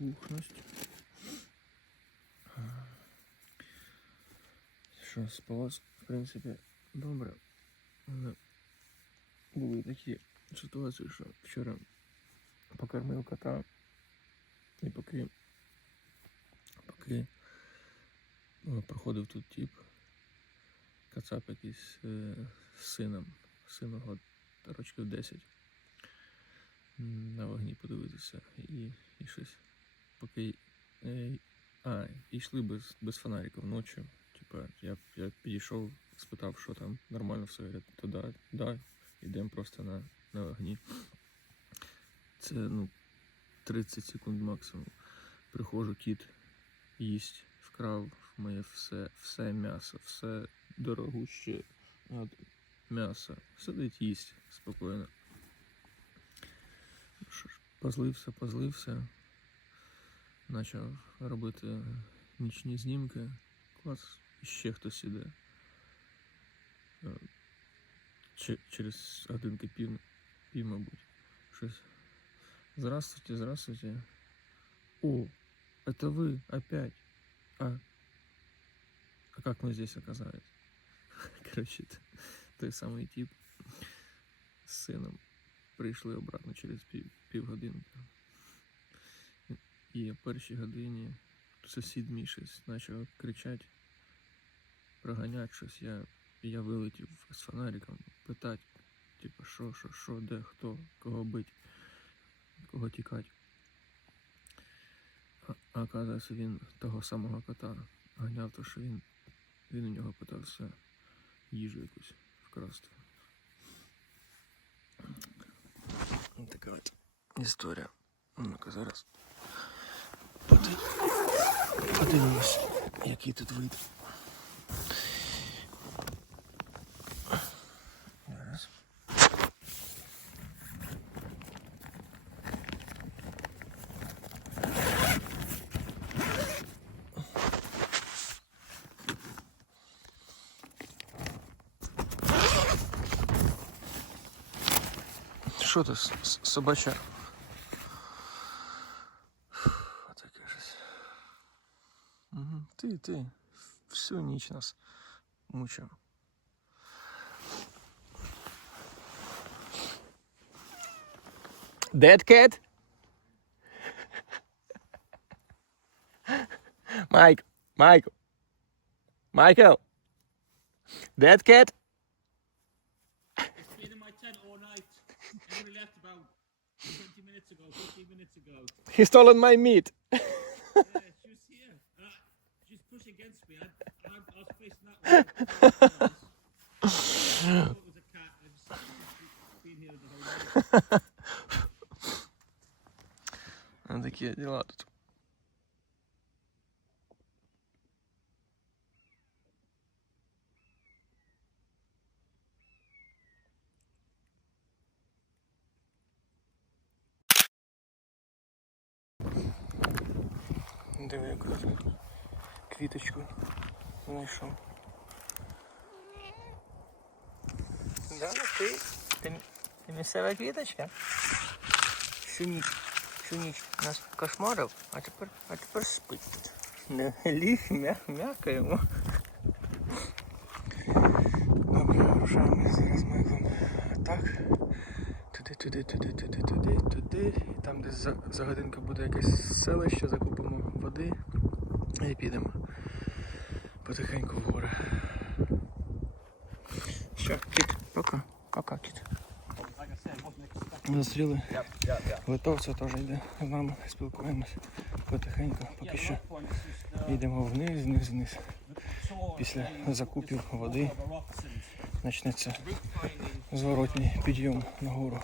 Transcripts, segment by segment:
напухнусть. Що, спалось, в принципі, добре. Але були такі ситуації, що вчора покормив кота. І поки, поки е, проходив тут тип, кацап якийсь е, з сином, сину год рочків 10 на вогні подивитися і, і щось. Поки е, а, йшли без, без фонарика вночі. Типа, я, я підійшов, спитав, що там нормально все. Я то да, да, йдемо просто на, на вогні. Це ну 30 секунд максимум. Приходжу, кіт їсть, вкрав моє все, все м'ясо, все дорогуще м'ясо. Сидить їсть спокійно. Позлився, позлився. Почав робити нічні знімки. Клас, і ще хтось іде. Е, че- Через годинки пів, пів, мабуть. Щось. Здравствуйте, здравствуйте. О, это вы опять. А, а как мы здесь оказались? Короче, т- той самий тип з сином прийшли обратно через пів, півгодинки. І о першій годині сусід мій щось почав кричати, проганяти щось. Я, я вилетів з фонариком, питати, типу, що, що, що, де, хто, кого бить, кого тікати. А, оказується, він того самого кота ганяв, то що він, він у нього питався їжу якусь вкрасти. Така історія. Ну-ка зараз. Поди- Подивимось, який тут вид. Що це собача? Отаке щось. Угу. Ти, ти. Всю ніч нас мучив. Dead cat? Mike, Michael. Michael. Dead cat? been in my tent all night. I only left about 20 minutes ago, 15 minutes ago. He stolen my meat. push against me. I, I, I was facing that way. I it was a cat. I've been here the whole day. you liked it. Квіточку знайшов. Да, ти, ти, ти місцева квіточка? Всю ніч, всю ніч нас кошмарив, а тепер, а тепер спить тут. Ліг м'я, м'якаємо. Добре, рушаємо зараз ми вам так. Туди, туди, туди, туди, туди, туди. І там десь за, за годинку буде якесь селище, закупимо води і підемо потихеньку в гори. Що, кіт, пока, пока, кіт. Зустріли литовця теж йде з нами, спілкуємось потихеньку, поки що йдемо вниз, вниз, вниз. Після закупів води почнеться зворотній підйом на гору.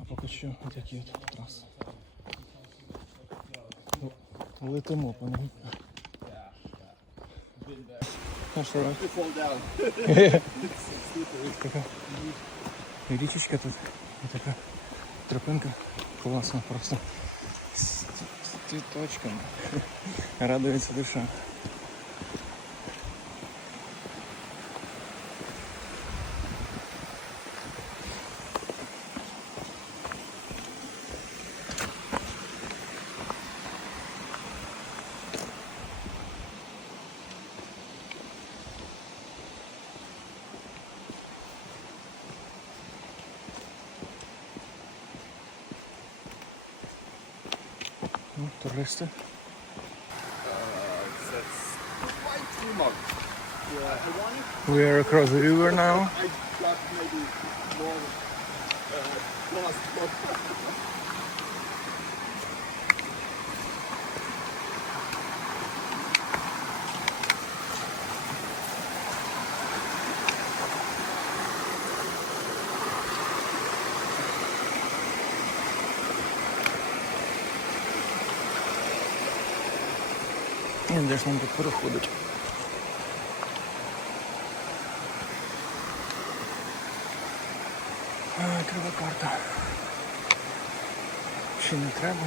А поки що такі от Летимо по ним. Ну що, раз? така річечка тут, і така тропинка класна просто. З з цвіточками. Радується душа. Toeristen? We are across the river now. нам тут переходить? Треба карта. Ще не треба?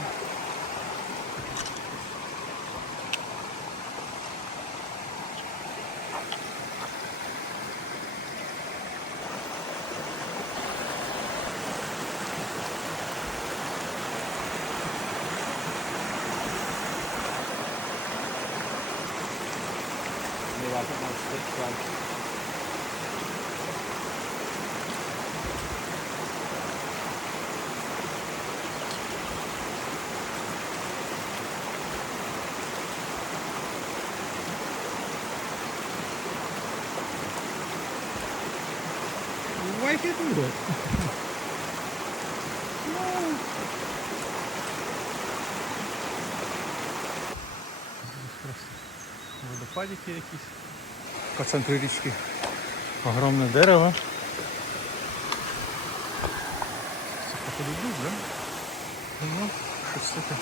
We do? Водопадики якісь. По центру річки огромне дерево. Це походу дуб, да? Ну, щось таке.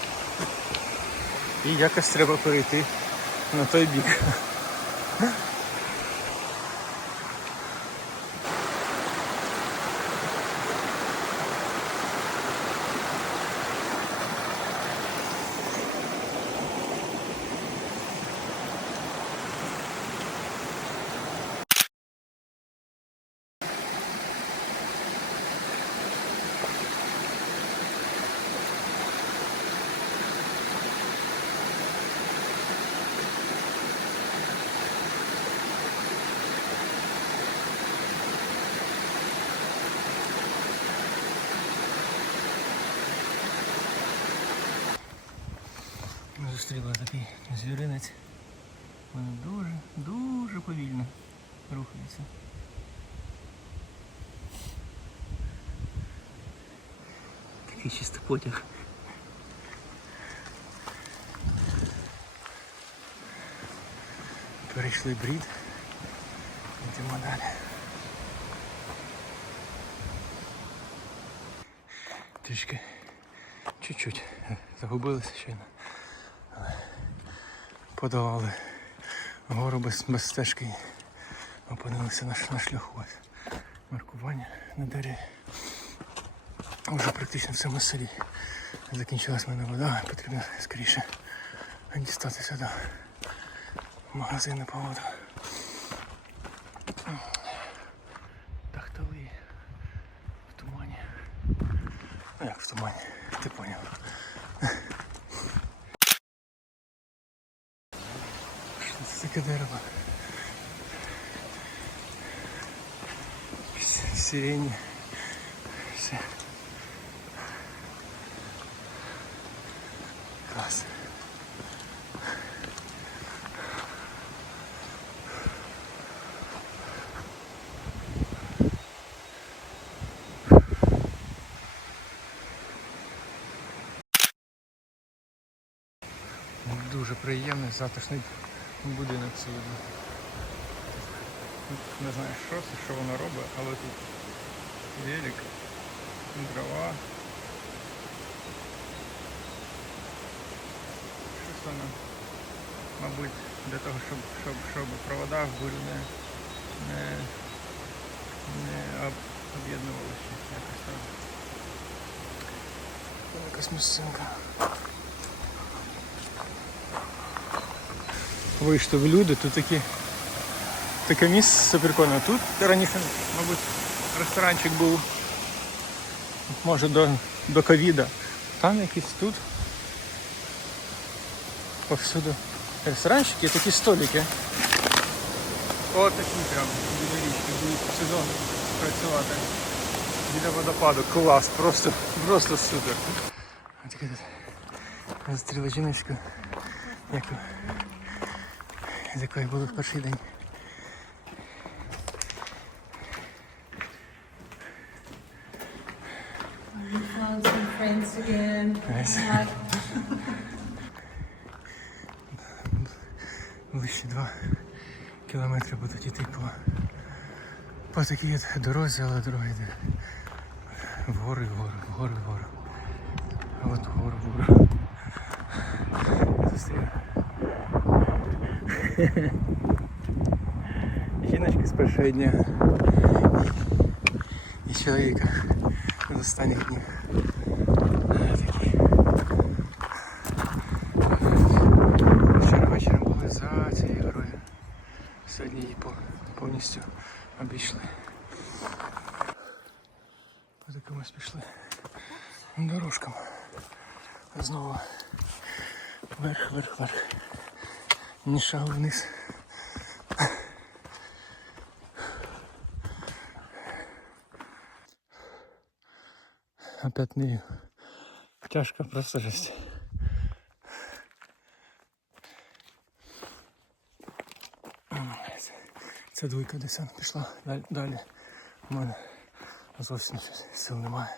І якось треба перейти на той бік. Зустріла такий звіринець. Вони дуже, дуже повільно рухаються. Такий чисто потяг. Перейшли брід. Йдемо далі. Трішки чуть-чуть загубилися щойно. Подолали гору без, без стежки опинилися на, на шляху. Маркування на дереві. Уже практично в цьому селі. Закінчилась мене вода, потрібно скоріше дістатися до магазину по воду. Тахтали в тумані. Ну як в тумані, ти поняв. Що це таке дерево? Сирені. Все. Клас. Дуже приємний, затишний будинок сьогодні. Тут Не знаю, що це, що воно робить, але тут велик, дрова. Щось воно, мабуть, для того, щоб, щоб, щоб провода в бурю не, не, не об, об'єднувалися. Якось. Це якась місцинка. Вийшли в люди, тут такі таке місце прикольне. Тут раніше, мабуть, ресторанчик був. Може до, до ковіда. Там якийсь тут. Повсюду ресторанчики, такі столики. О, такі прям біля річки будуть в сезон працювати. Біля водопаду. Клас, просто, просто супер. Ось таке тут Зустріла жіночку, яку, з якою були в перший день. Ближче два кілометри будуть йти по, по такій дорозі, але дорога йде вгору, вгору, вгору, вгору. А от вгору, вгору. Жіночка з першого дня і, і чоловіка з останніх днів. Такі. Вчора вечором були за цією горою. Сьогодні її по- повністю обійшли. По такомусь пішли дорожкам. Знову вверх, вверх, вверх. Ні шагу вниз. Опять не тяжко, просто жесть. Це- двойка десь пішла далі. далі. У мене зовсім сил немає.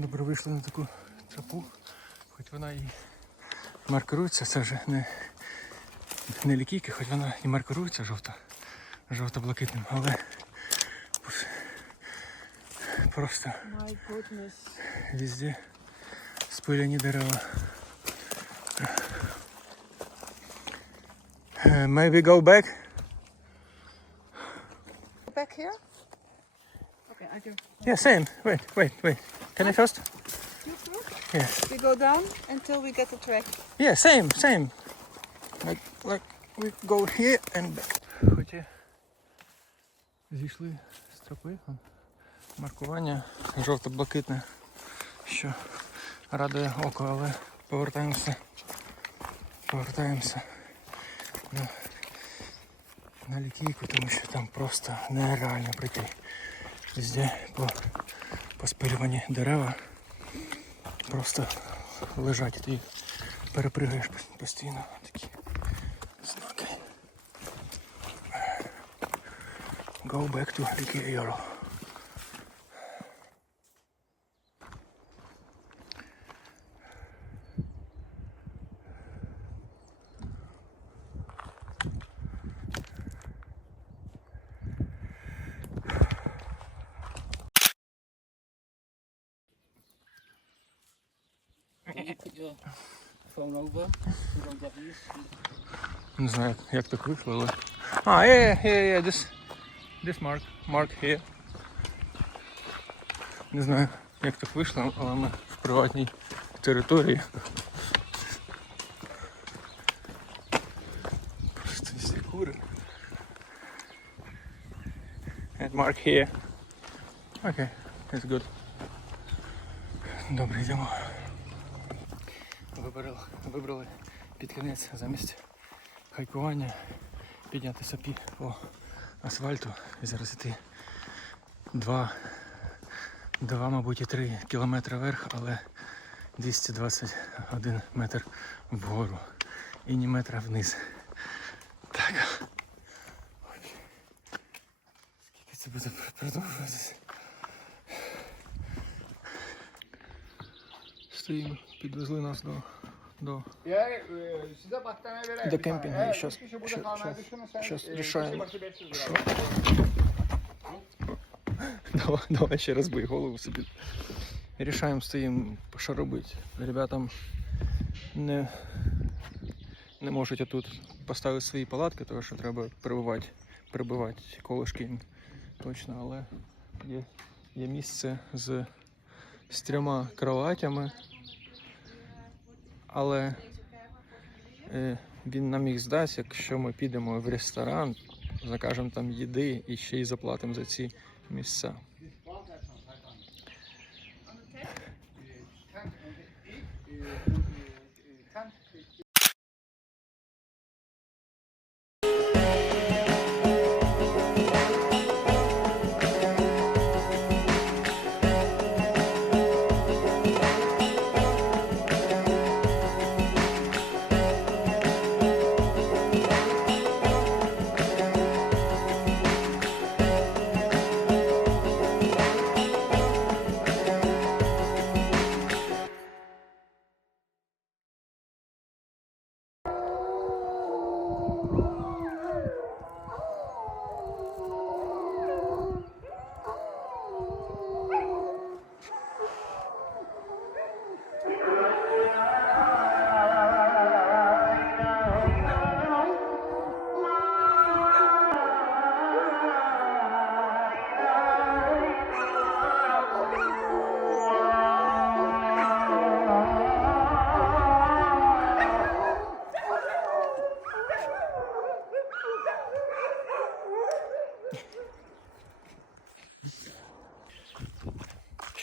Добре вийшли на таку тропу, хоч вона і маркирується, це вже не, не лікійка, хоч вона і маркирується жовта, жовто-блакитним, але просто. Везде спыляні дерева. Uh, maybe go back. Back here? Okay, I do. Yeah, same. Wait, wait, wait. Can I first? You first? Yes. We go down until we get the track. Yeah, same, same. Like, like we go here and back. Хоча зійшли з тропи. Маркування жовто-блакитне, що радує око, але повертаємося. Повертаємося на, на лікійку, тому що там просто нереально пройти. Везде по, поспилювані дерева. Просто лежать, ти перепригаєш постійно. Такі знаки. Go back to Ricky Can put your phone over? We don't get these. Не знаю, як так вийшло, але. А, yeah, yeah, yeah, yeah, this, this mark, mark here. Не знаю, як так вийшло, але ми в приватній території. Просто всі кури. And mark here. Окей, it's good. Добре, йдемо. Вибрали, вибрали під кінець замість хайкування піднятися пі по асфальту і зараз іти два, два, мабуть, і три кілометри вверх, але 221 метр вгору і ні метра вниз. Так. Ой. Скільки це буде продовжуватися? Стоїмо, підвезли нас до, до kalmayı şöyle- düşünürsen şöyle e, решаем. kişi başı 500 lira. Давай, давай ще раз бий голову собі. Рішаємо стоїм, що робити. Ребятам не, не можуть отут поставити свої палатки, тому що треба прибивати, прибивати колишки їм точно, але є, є місце з, з трьома кроватями. Але е, він нам їх здасть, якщо ми підемо в ресторан, закажемо там їди і ще й заплатимо за ці місця.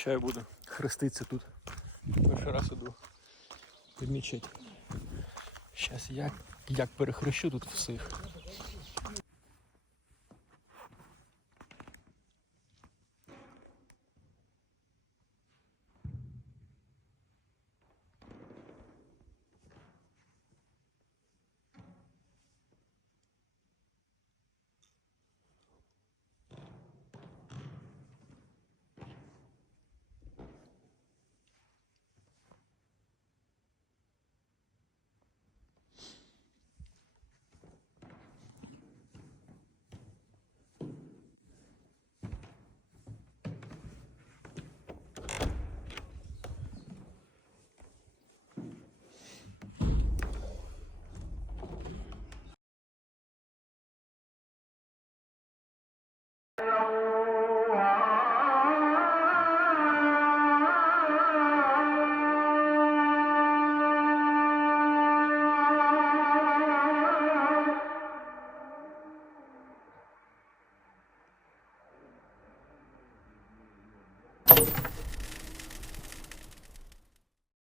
Зазвичай буду хреститися тут. Перший раз іду в мечеть. Зараз я як перехрещу тут всіх.